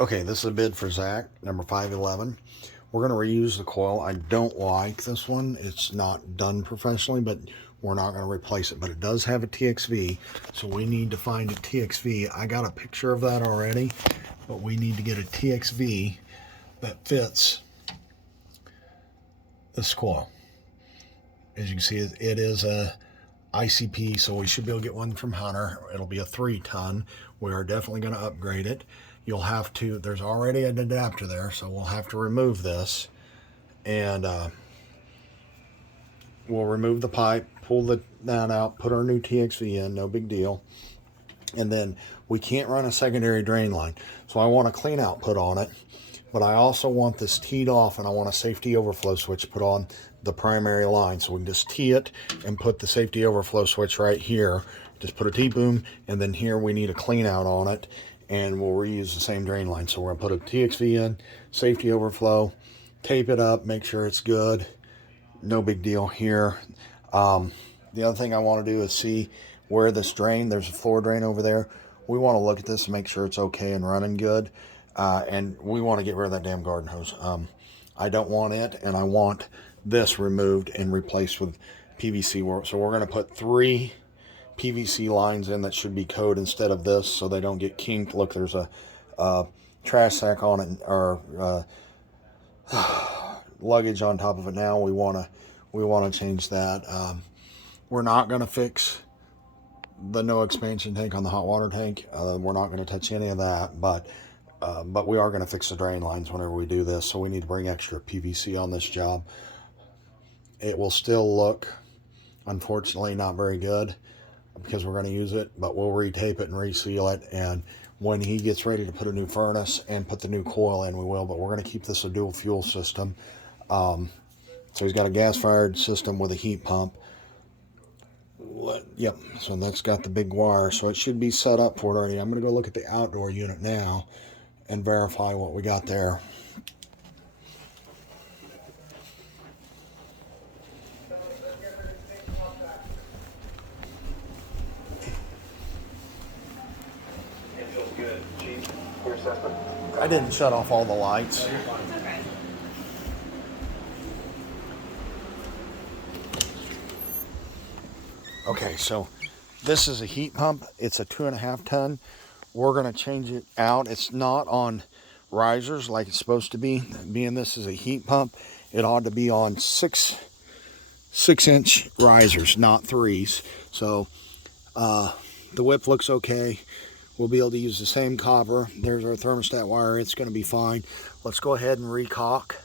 Okay, this is a bid for Zack, number 511. We're going to reuse the coil. I don't like this one. It's not done professionally, but we're not going to replace it. But it does have a TXV, so we need to find a TXV. I got a picture of that already, but we need to get a TXV that fits this coil. As you can see, it is a ICP, so we should be able to get one from Hunter. It'll be a 3-ton. We are definitely going to upgrade it. You'll have to, there's already an adapter there, so we'll have to remove this. And we'll remove the pipe, pull that out, put our new TXV in, no big deal. And then we can't run a secondary drain line. So I want a clean out put on it, but I also want this teed off, and I want a safety overflow switch put on the primary line. So we can just tee it and put the safety overflow switch right here. Just put a T-boom, and then here we need a clean out on it, and we'll reuse the same drain line. So we're gonna put a TXV in, safety overflow, tape it up, make sure it's good. No big deal here. The other thing I want to do is see where this drain, there's a floor drain over there. We want to look at this and make sure it's okay and running good. And we want to get rid of that damn garden hose. I don't want it, and I want this removed and replaced with PVC. So we're going to put 3 PVC lines in that should be code instead of this, so they don't get kinked. Look, there's a trash sack on it, or luggage on top of it now. We want to change that. We're not going to fix the no expansion tank on the hot water tank. We're not going to touch any of that, but we are going to fix the drain lines whenever we do this. So we need to bring extra PVC on this job. It will still look, unfortunately, not very good because we're going to use it, but we'll retape it and reseal it. And when he gets ready to put a new furnace and put the new coil in, we will. But we're going to keep this a dual fuel system. So he's got a gas-fired system with a heat pump. Yep, so that's got the big wire, so it should be set up for it already. I'm going to go look at the outdoor unit now and verify what we got there. I didn't shut off all the lights. Okay, so this is a heat pump. It's a 2.5 ton. We're going to change it out. It's not on risers like it's supposed to be. Being this is a heat pump, it ought to be on 6-inch risers, not 3s. So the width looks okay. We'll be able to use the same copper. There's our thermostat wire. It's going to be fine. Let's go ahead and recaulk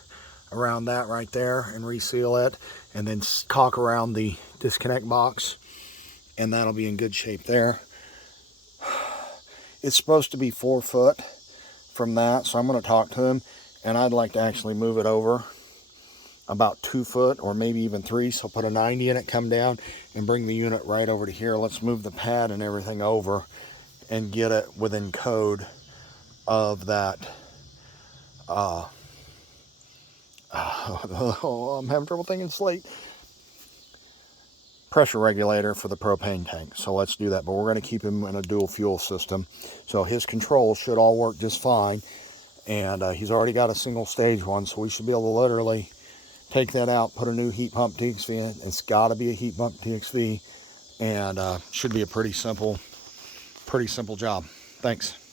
around that right there and reseal it, and then caulk around the disconnect box, and that'll be in good shape there. It's supposed to be 4 foot from that, so I'm going to talk to him, and I'd like to actually move it over about 2 foot or maybe even 3. So put a 90 in it, come down, and bring the unit right over to here. Let's move the pad and everything over and get it within code of that. I'm having trouble thinking slate. Pressure regulator for the propane tank. So let's do that. But we're going to keep him in a dual fuel system. So his controls should all work just fine. And he's already got a single stage one. So we should be able to literally take that out, put a new heat pump TXV in. It's got to be a heat pump TXV. And should be a pretty simple job. Thanks.